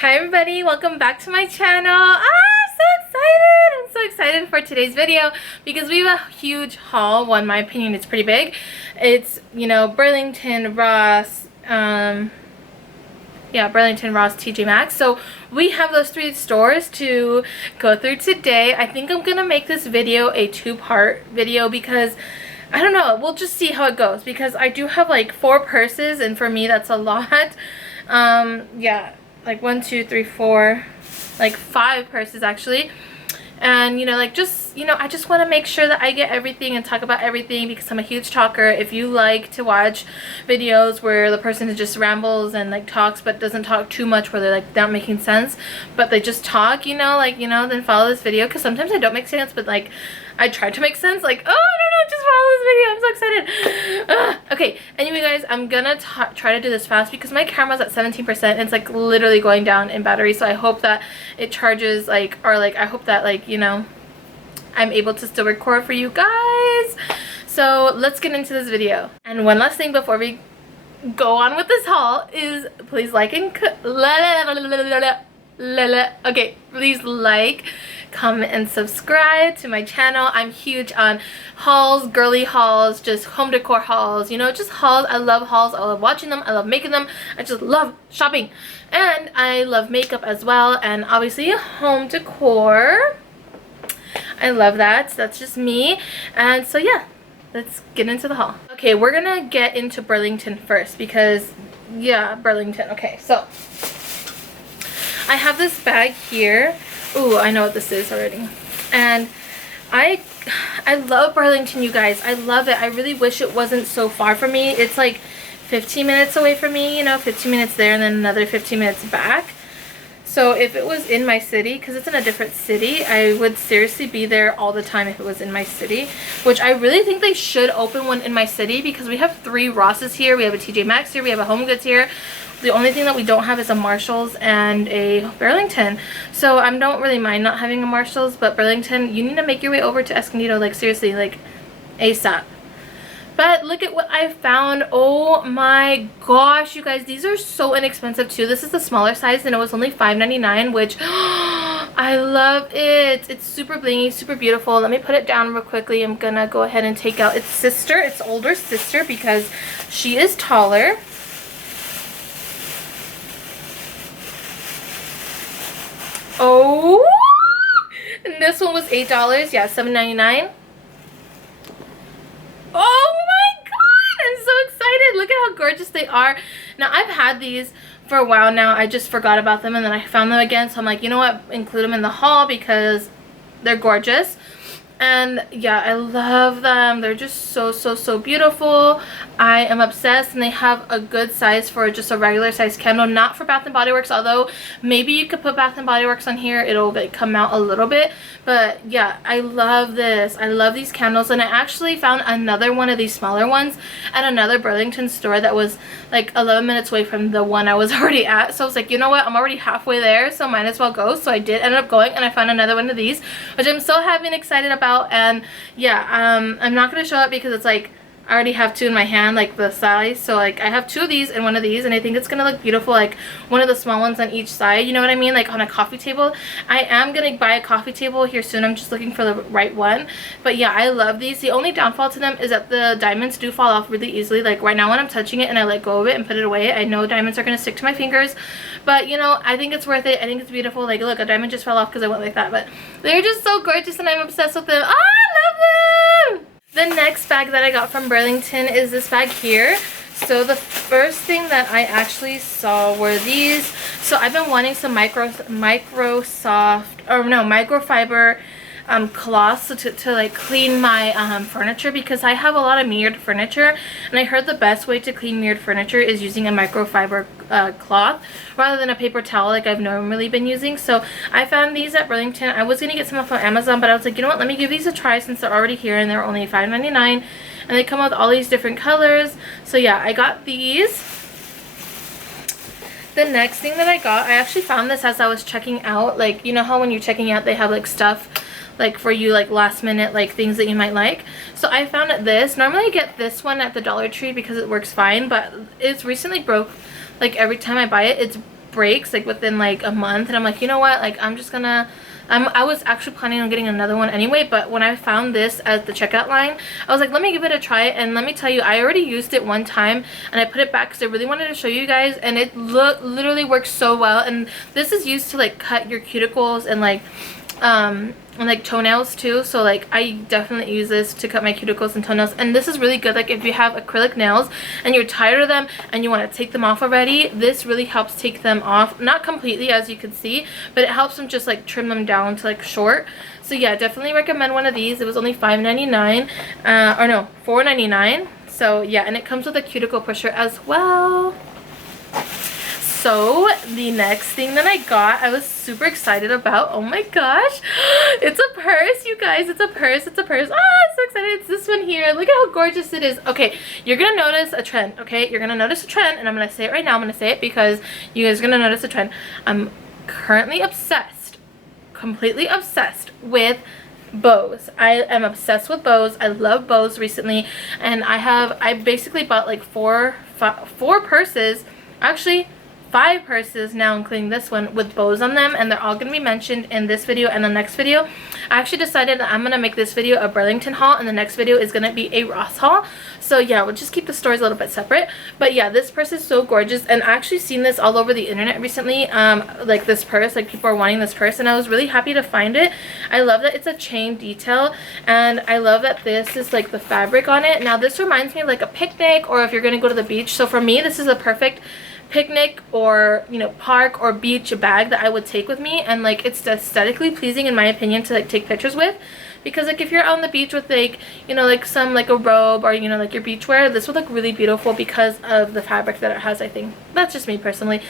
Hi everybody, welcome back to my channel. I'm so excited! I'm so excited for today's video because we have a huge haul. Well, in my opinion, it's pretty big. It's, you know, Burlington, Ross, Burlington, Ross, TJ Maxx. So we have those three stores to go through today. I think I'm gonna make this video a two-part video because I don't know, we'll just see how it goes because I do have like 4 purses and for me that's a lot. Yeah, like 1, 2, 3, 4, like 5 purses actually. And you know, like just, you know, I just want to make sure that I get everything and talk about everything because I'm a huge talker. If you like to watch videos where the person just rambles and like talks but doesn't talk too much, where they're like not making sense but they just talk, you know, like, you know, then follow this video because sometimes I don't make sense but like I try to make sense, like, oh, I don't know, just follow this video. I'm so excited. Okay, anyway guys, I'm gonna try to do this fast because my camera's at 17% and it's like literally going down in battery, so I hope that it charges, like, or like I hope that, like, you know, I'm able to still record for you guys. So let's get into this video. And one last thing before we go on with this haul is please like and okay, please like, comment, and subscribe to my channel. I'm huge on hauls, girly hauls, just home decor hauls, you know, just hauls. I love hauls. I love watching them. I love making them. I just love shopping. And I love makeup as well, and obviously home decor. I love that. So that's just me. And so yeah, let's get into the haul. Okay, we're gonna get into Burlington first because yeah, Burlington. Okay, so I have this bag here. Ooh, I know what this is already. And I love Burlington, you guys. I love it. I really wish it wasn't so far from me. It's like 15 minutes away from me, you know, 15 minutes there and then another 15 minutes back. So if it was in my city, because it's in a different city, I would seriously be there all the time if it was in my city. Which I really think they should open one in my city because we have 3 Rosses here. We have a TJ Maxx here. We have a Home Goods here. The only thing that we don't have is a Marshalls and a Burlington. So I don't really mind not having a Marshalls, but Burlington, you need to make your way over to Escondido, like seriously, like ASAP. But look at what I found. Oh my gosh, you guys, these are so inexpensive too. This is the smaller size and it was only $5.99, which I love it. It's super blingy, super beautiful. Let me put it down real quickly. I'm gonna go ahead and take out its sister, its older sister, because she is taller. Oh, and this one was $8. Yeah, $7.99. Oh my god, I'm so excited. Look at how gorgeous they are. Now, I've had these for a while now. I just forgot about them and then I found them again. So I'm like, you know what? Include them in the haul because they're gorgeous. And yeah, I love them. They're just so beautiful. I am obsessed, and they have a good size for just a regular size candle, not for Bath and Body Works, although maybe you could put Bath and Body Works on here. It'll like come out a little bit. But yeah, I love this. I love these candles, and I actually found another one of these smaller ones at another Burlington store that was like 11 minutes away from the one I was already at. So I was like, you know what? I'm already halfway there, so might as well go. So I did end up going, and I found another one of these, which I'm so happy and excited about. And yeah, I'm not going to show it because it's like I already have 2 in my hand, like the size. So like I have 2 of these and 1 of these, and I think it's gonna look beautiful, like one of the small ones on each side, you know what I mean, like on a coffee table. I am gonna buy a coffee table here soon. I'm just looking for the right one. But yeah, I love these. The only downfall to them is that the diamonds do fall off really easily. Like right now when I'm touching it and I let go of it and put it away, I know diamonds are gonna stick to my fingers, but you know, I think it's worth it. I think it's beautiful. Like look, a diamond just fell off because I went like that, but they're just so gorgeous and I'm obsessed with them. Oh, I love them. The next bag that I got from Burlington is this bag here. So the first thing that I actually saw were these. So I've been wanting some microfiber cloths to like clean my furniture because I have a lot of mirrored furniture, and I heard the best way to clean mirrored furniture is using a microfiber cloth rather than a paper towel like I've normally been using. So I found these at Burlington. I was gonna get some off of Amazon, but I was like, you know what, let me give these a try since they're already here and they're only $5.99, and they come with all these different colors. So yeah, I got these. The next thing that I got, I actually found this as I was checking out. Like, you know how when you're checking out they have like stuff like for you, like last minute, like things that you might like. So I found this. Normally I get this one at the Dollar Tree because it works fine, but it's recently broke. Like every time I buy it, it's breaks like within like a month, and I'm like, you know what, like I'm just gonna I was actually planning on getting another one anyway, but when I found this at the checkout line, I was like, let me give it a try. And let me tell you, I already used it one time and I put it back because I really wanted to show you guys, and it literally works so well. And this is used to like cut your cuticles and like toenails too, so like I definitely use this to cut my cuticles and toenails. And this is really good, like if you have acrylic nails and you're tired of them and you want to take them off already, this really helps take them off, not completely as you can see, but it helps them just like trim them down to like short. So yeah, definitely recommend one of these. It was only $5.99 or no, $4.99. So yeah, and it comes with a cuticle pusher as well. So the next thing that I got, I was super excited about. Oh my gosh, it's a purse, you guys. It's a purse. It's a purse. Ah, I'm so excited. It's this one here. Look at how gorgeous it is. Okay, you're gonna notice a trend. Okay, you're gonna notice a trend, and I'm gonna say it right now. I'm gonna say it because you guys are gonna notice a trend. I'm currently obsessed, completely obsessed with bows. I am obsessed with bows. I love bows recently, and I basically bought like four purses, actually 5 purses now, including this one, with bows on them, and they're all going to be mentioned in this video and the next video. I actually decided that I'm going to make this video a Burlington haul, and the next video is going to be a Ross haul. So yeah, we'll just keep the stores a little bit separate. But yeah, this purse is so gorgeous, and I actually seen this all over the internet recently, like this purse, like people are wanting this purse, and I was really happy to find it. I love that it's a chain detail, and I love that this is like the fabric on it. Now this reminds me of like a picnic, or if you're going to go to the beach. So for me, this is a perfect picnic or, you know, park or beach bag that I would take with me, and like it's aesthetically pleasing in my opinion to like take pictures with, because like if you're on the beach with like, you know, like some like a robe or, you know, like your beach wear, this would look really beautiful because of the fabric that it has. I think that's just me personally.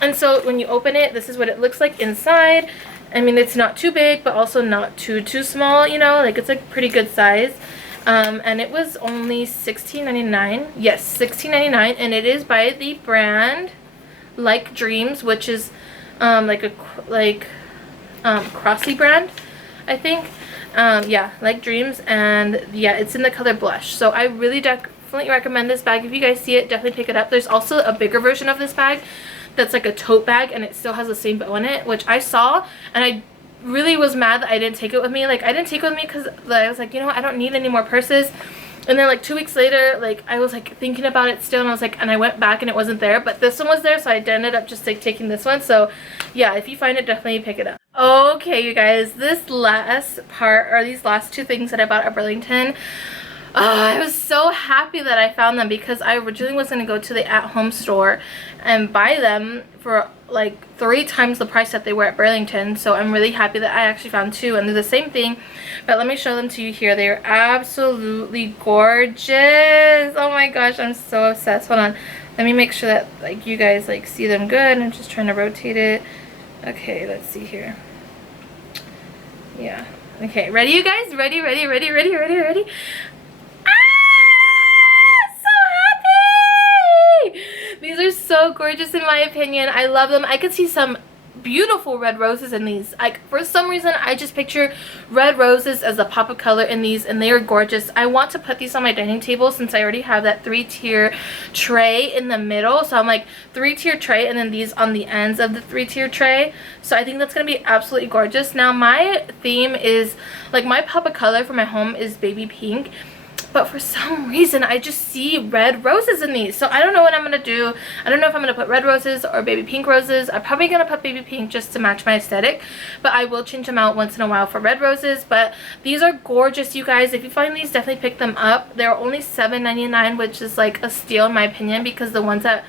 And so when you open it, this is what it looks like inside. I mean, it's not too big but also not too small, you know, like it's like pretty good size. And it was only $16.99. Yes, $16.99, and it is by the brand Like Dreams, which is Crossy brand, I think. Yeah, Like Dreams, and yeah, it's in the color blush. So I really definitely recommend this bag. If you guys see it, definitely pick it up. There's also a bigger version of this bag that's like a tote bag, and it still has the same bow in it, which I saw, and I really was mad that I didn't take it with me. Like I didn't take it with me because I was like, you know what, I don't need any more purses. And then like 2 weeks later, like I was like thinking about it still, and I was like, and I went back and it wasn't there, but this one was there, so I ended up just like taking this one. So yeah, if you find it, definitely pick it up. Okay, you guys, this last part, or these last 2 things that I bought at Burlington, I was so happy that I found them, because I originally was going to go to the at-home store and buy them for like 3 times the price that they were at Burlington. So I'm really happy that I actually found 2, and they're the same thing. But let me show them to you here. They are absolutely gorgeous. Oh my gosh, I'm so obsessed. Hold on, let me make sure that like you guys like see them good. I'm just trying to rotate it. Okay, let's see here. Yeah, okay, ready you guys? Ready? These are so gorgeous in my opinion. I love them. I could see some beautiful red roses in these. Like for some reason, I just picture red roses as a pop of color in these, and they are gorgeous. I want to put these on my dining table since I already have that 3-tier tray in the middle. So I'm like 3-tier tray, and then these on the ends of the 3-tier tray. So I think that's gonna be absolutely gorgeous. Now my theme is like, my pop of color for my home is baby pink, but for some reason I just see red roses in these. So I don't know what I'm gonna do. I don't know if I'm gonna put red roses or baby pink roses. I'm probably gonna put baby pink just to match my aesthetic, but I will change them out once in a while for red roses. But these are gorgeous, you guys. If you find these, definitely pick them up. They're only $7.99, which is like a steal in my opinion, because the ones at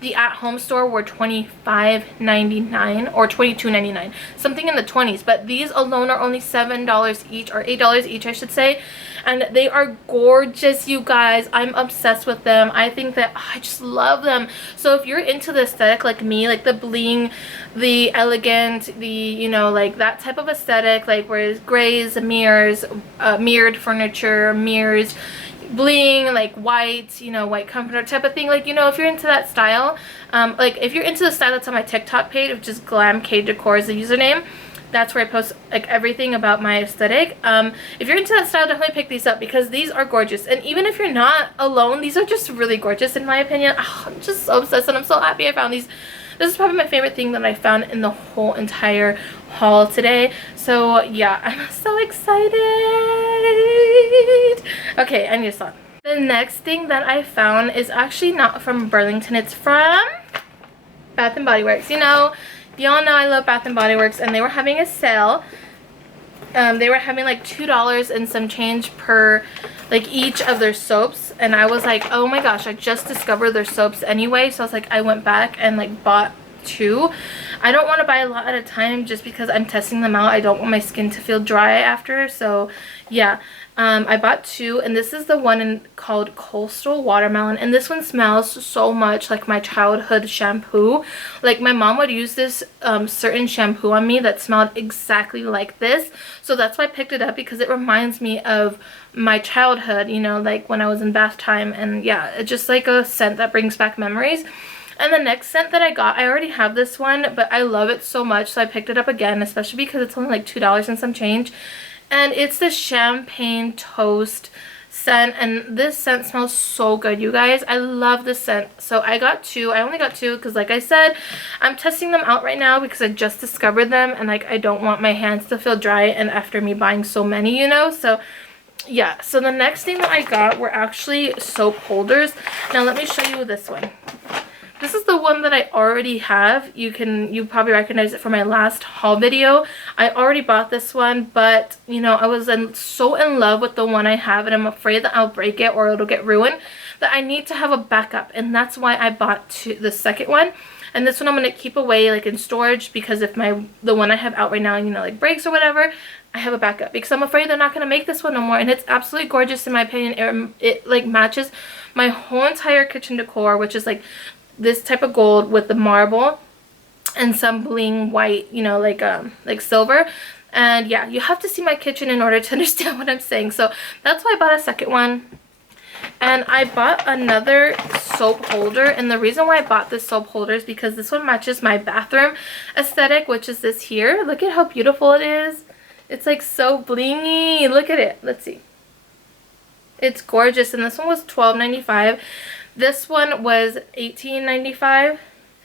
the at-home store were $25.99 or $22.99, something in the 20s. But these alone are only $7 each, or $8 each I should say, and they are gorgeous, you guys. I'm obsessed with them. I think that I just love them. So if you're into the aesthetic like me, like the bling, the elegant, the, you know, like that type of aesthetic, like where it's grays, mirrors, mirrored furniture, mirrors, bling, like white, you know, white comforter type of thing, like, you know, if you're into that style, like if you're into the style that's on my TikTok page, which is Glam decor is the username, that's where I post like everything about my aesthetic. If you're into that style, definitely pick these up, because these are gorgeous. And even if you're not alone, these are just really gorgeous in my opinion. Oh, I'm just so obsessed, and I'm so happy I found these. this is probably my favorite thing that I found in the whole entire haul today. So yeah, I'm so excited. Okay, I need to stop. The next thing that I found is actually not from Burlington. It's from Bath and Body Works. You know, y'all know I love Bath and Body Works, and they were having a sale. They were having like $2 and some change per like each of their soaps, and I was like, oh my gosh, I just discovered their soaps anyway. So I was like, I went back and like bought 2. I don't want to buy a lot at a time just because I'm testing them out. I don't want my skin to feel dry after. So yeah, I bought 2, and this is the one called Coastal Watermelon, and this one smells so much like my childhood shampoo. Like my mom would use this certain shampoo on me that smelled exactly like this, so that's why I picked it up, because it reminds me of my childhood, you know, like when I was in bath time. And yeah, it's just like a scent that brings back memories. And the next scent that I got, I already have this one, but I love it so much, so I picked it up again, especially because it's only like $2 and some change. And it's the Champagne Toast scent, and this scent smells so good, you guys. I love this scent. So I got 2. I only got 2 because, like I said, I'm testing them out right now because I just discovered them, and like I don't want my hands to feel dry and after me buying so many, you know. So yeah, so the next thing that I got were actually soap holders. Now let me show you this one. This is the one that I already have. You probably recognize it from my last haul video. I already bought this one, but you know, I was so in love with the one I have, and I'm afraid that I'll break it or it'll get ruined, that I need to have a backup, and that's why I bought the second one. And this one I'm going to keep away like in storage, because if the one I have out right now, you know, like breaks or whatever, I have a backup, because I'm afraid they're not going to make this one no more. And it's absolutely gorgeous in my opinion. It like matches my whole entire kitchen decor, which is like this type of gold with the marble and some bling white, you know, like silver. And yeah, you have to see my kitchen in order to understand what I'm saying. So that's why I bought a second one. And I bought another soap holder, and the reason why I bought this soap holder is because this one matches my bathroom aesthetic, which is this here. Look at how beautiful it is. It's like so blingy. Look at it. Let's see. It's gorgeous, and this one was $12.95. This one was $18.95,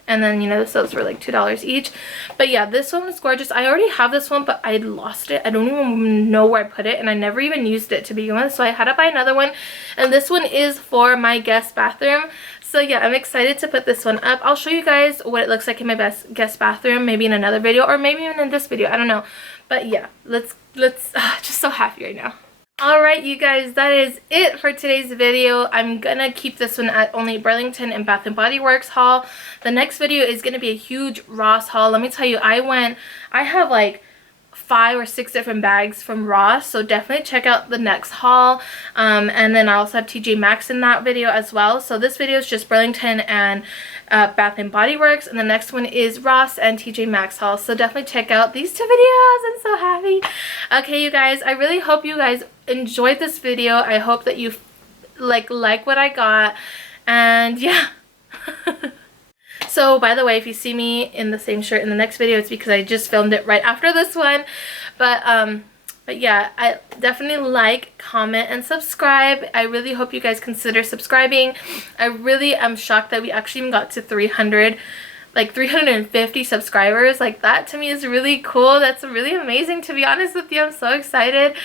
and then, you know, the soaps were like $2 each. But yeah, this one was gorgeous. I already have this one, but I lost it. I don't even know where I put it, and I never even used it to begin with, so I had to buy another one. And this one is for my guest bathroom. So yeah, I'm excited to put this one up. I'll show you guys what it looks like in my guest bathroom, maybe in another video, or maybe even in this video. I don't know. But yeah, let's just so happy right now. Alright, you guys, that is it for today's video. I'm gonna keep this one at only Burlington and Bath and Body Works haul. The next video is gonna be a huge Ross haul. Let me tell you, I have like 5 or 6 different bags from Ross, so definitely check out the next haul. And then I also have TJ Maxx in that video as well. So this video is just Burlington and Bath and Body Works, and the next one is Ross and TJ Maxx haul. So definitely check out these 2 videos. I'm so happy. Okay, you guys, I really hope you guys enjoyed this video. I hope that you like what I got, and yeah. So by the way, if you see me in the same shirt in the next video, it's because I just filmed it right after this one. But yeah, I definitely like, comment, and subscribe. I really hope you guys consider subscribing. I really am shocked that we actually even got to 350 subscribers. Like, that to me is really cool. That's really amazing, to be honest with you. I'm so excited.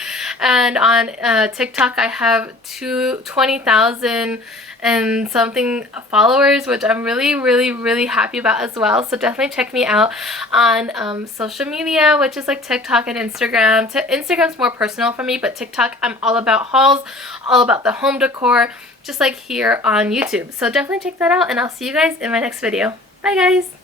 And on TikTok, I have 20,000 and something followers, which I'm really happy about as well. So definitely check me out on social media, which is like TikTok and Instagram. Instagram's more personal for me, but TikTok, I'm all about hauls, all about the home decor, just like here on YouTube. So definitely check that out, and I'll see you guys in my next video. Bye guys!